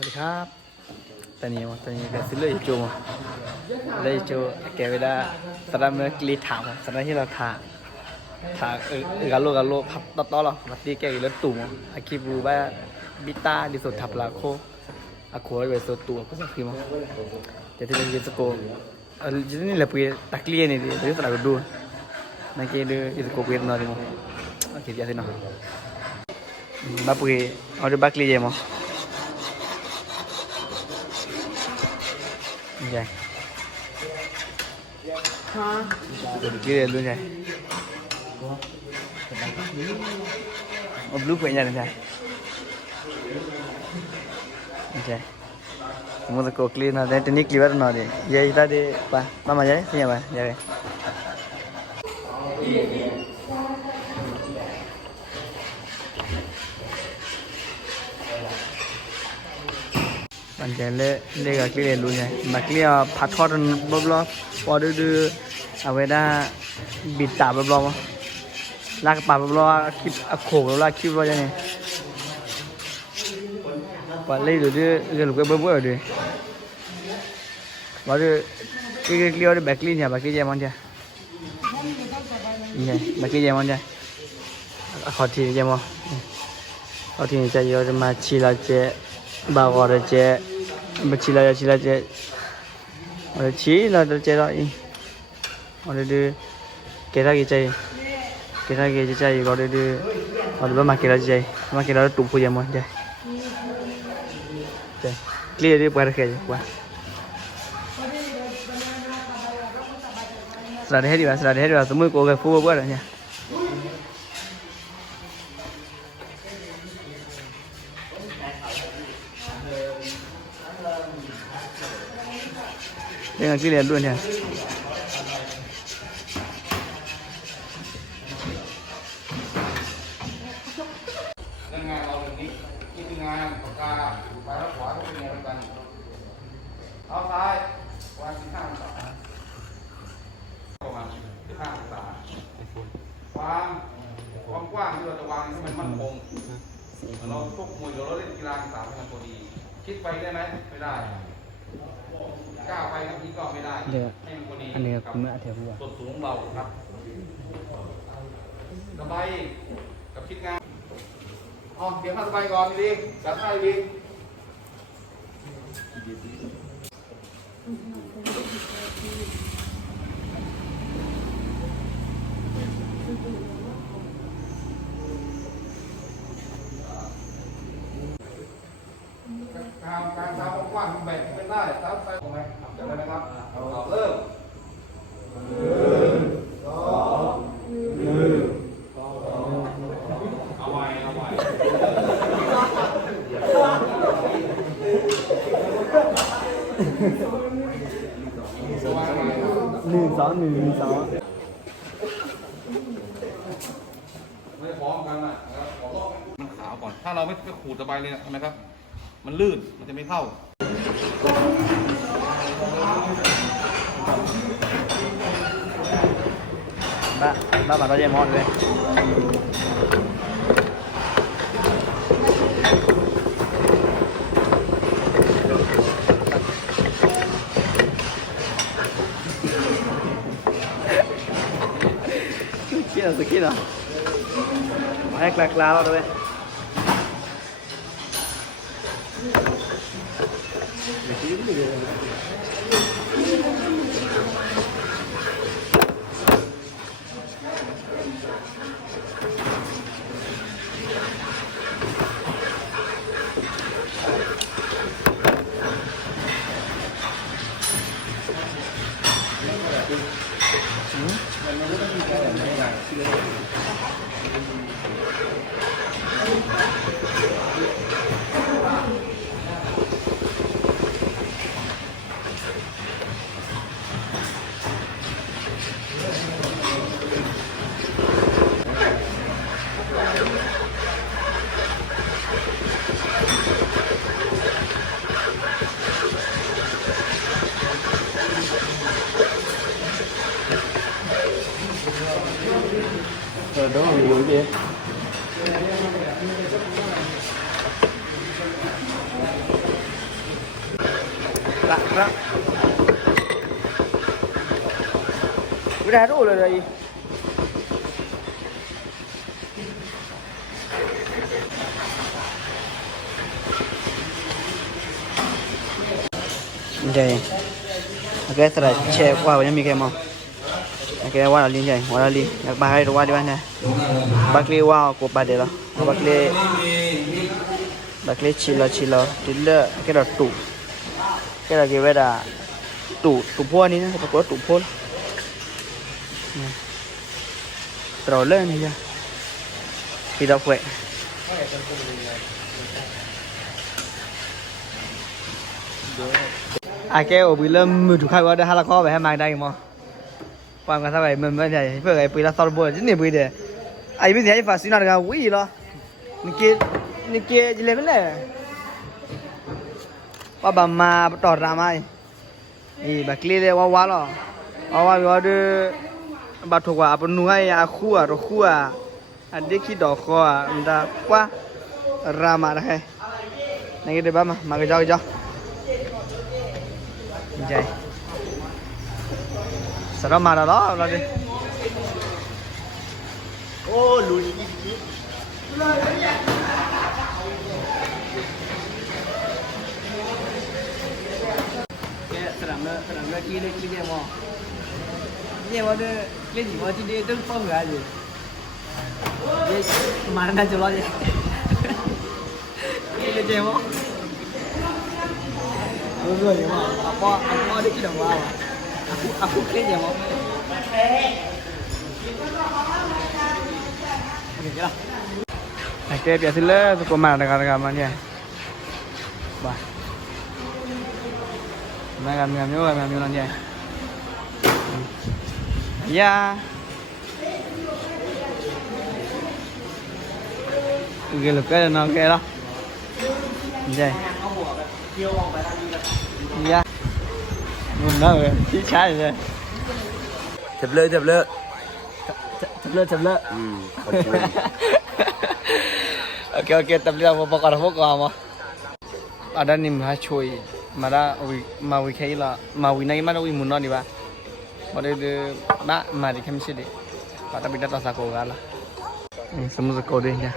วัสดีครับ ตอนนี้ตอนนี้ก็ซิลเลยจูเลยจูแกเวลาสำหรับเมื่อกี้ถามสำหรับที่เราถามถามเออกาโลกาโลพับต่อต่อหรอมาตีแกอีกแล้วตุ่มอาคิบูบ้าบิต้าดิสุดทับลาโคอาโคไว้สดตัวก็สักทีมั้งจะที่เป็นยิสโกเออจะนี่แหละเพื่อตักเลี้ยนี่ดิเรื่องตลาดูนั่นคือเรื่องยิสโกเพื่อนนอนดิมั้งโอเคเดี๋ยวสิเนะมาเพื่อเอาเะบักเลี้ยมั้ Ya kita de pa, mama jadi sini apa? Jadi. bạn trẻ lệ lệ cái kia luôn này mà kia phát thoát bắp lo bỏ jele le ga kle lu ne ma kle phathor boblo pod du aweda bita boblo ma lak pa boblo ki akho boblo ki boblo jane pa le du de ge lu ke bobo de ma de ke ke kle or back line ya back line mon ja ye back line mon ja akho thi je mo အထင်ကြရမှာခြေလာကျဲဘာကောရကျဲ chỉ là chạy. Ở chỉ là chạy rồi ở đây kể ra cái chơi, kể ra cái chơi gọi đây đưa. Ở đây mà kể ra chơi, mà kể ra tụp phụ chạy mà chơi, chơi, clear đi qua cái qua. Sudah hết đi bà sudah hết rồi, bà. Tôi mới cố gắng phụ qua rồi nha. เรื่องงานเรียนี่คืองานปากกาไปแล้วขวาก็เป็นงานกันเอาซ้ายวางสิบห้างศาประมาข้างศาวางความกว้างที่เราจะวางให้มันมั่นคงเราพวกมวยรือเราเล่นกีฬาต่างๆให้มันพอดี คิดไปได้ไหมไม่ได้ ก้าวไปครับนี้ก็ไม่ได้เดี๋ยวให้มันพอดีอันนี้กับเมื่อเทียบว่าส่วนสูงเราครับสบายกับคิดงานอ๋อเดี๋ยวข้าสบายก่อนดีจัดให้ดีดีารการสาวกว้างๆแบ่งเป็นได้สาวไซส์ของไหมจัดเลยนะครับเอาเริ่มเอาไว้เอาไว้ หนึ่งสองหนึ่งสองไม่พร้อมกันนะนะครับขอลอกมันขาวก่อน ถ้าเราไม่ไปขูดสบายเลยนะนะครับ มันลื่น มันจะไม่เข้าบ้าบ้ามาเราจะมอดเลย ছিল এক লাখ লাভ হবে Rồi đó là người gì? Lặng lắm ra đó là gì? đây cái sợi che qua với những cái màu Okay, wala lin dyan. Wala lin. Nagbahay ruwa di ba na? Bakli wow ko pa dela. Bakli Bakli cái là tủ, cái là cái ke vera tủ tu pon ni na ko tủ pon. Rồi lên đi ra. Thì đâu vậy? ai cái ở bị lâm chụp khai vào đây hay là có về hai mày đây mà? ความกันสบายมันไม่ใช่เพื่อไอ้ปุ๋ยละซอลบอลนี่ปุ๋เดียวไอ้ไม่ใช่ไอ้ฝาสีนั่นกันวิ่งเหรอนี่เกนี่เกจะเล่นไม่ได้ว่าบัมมาต่อรามายนี่แบบคลีเลยว้าวาหรอว้าว่าว่าดูบัตรว่าปนุ่ยอาคั่วรคั่วอันเด็กขี้ดอกคอมันจะกว่ารามาได้นี่เดี๋ยวบ้ามามาก็จ้าก็จ้าใจ Sao nó mà đó đó ra đi. Ô lùi đi. Serang le, serang le, kiri kiri dia mau. Dia mau deh, kiri mau jadi itu pun gak aja. Yes, kemarin aja lo aja. Kiri dia mau. Dua dua dia mau. Apa, apa ada kita mau apa? Aku aku kerja mau Oke lah. Oke, biasalah suka mana dengan kamarnya. Bah. Nah, kami kami kami kami nanti. Ya. Oke, lúc cái nó cái đó. Vậy. Dạ. Muốn nói rồi, chí trái rồi. chụp lơ chụp lơ Chập lơ chưa ok ok tập luyện một bọc một cái mà. Ada nih mah cuy mara wi ma wi kai la ma wi nai mana wi munno ni ba pada de ba ma di kem sih de pada bida ta sa ko gala ini semua sa ko de ya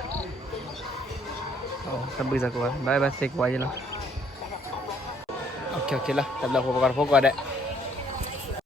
oh sabi sa ko bye bye say ko aja lah ok ok lah tập luyện một bọc một cái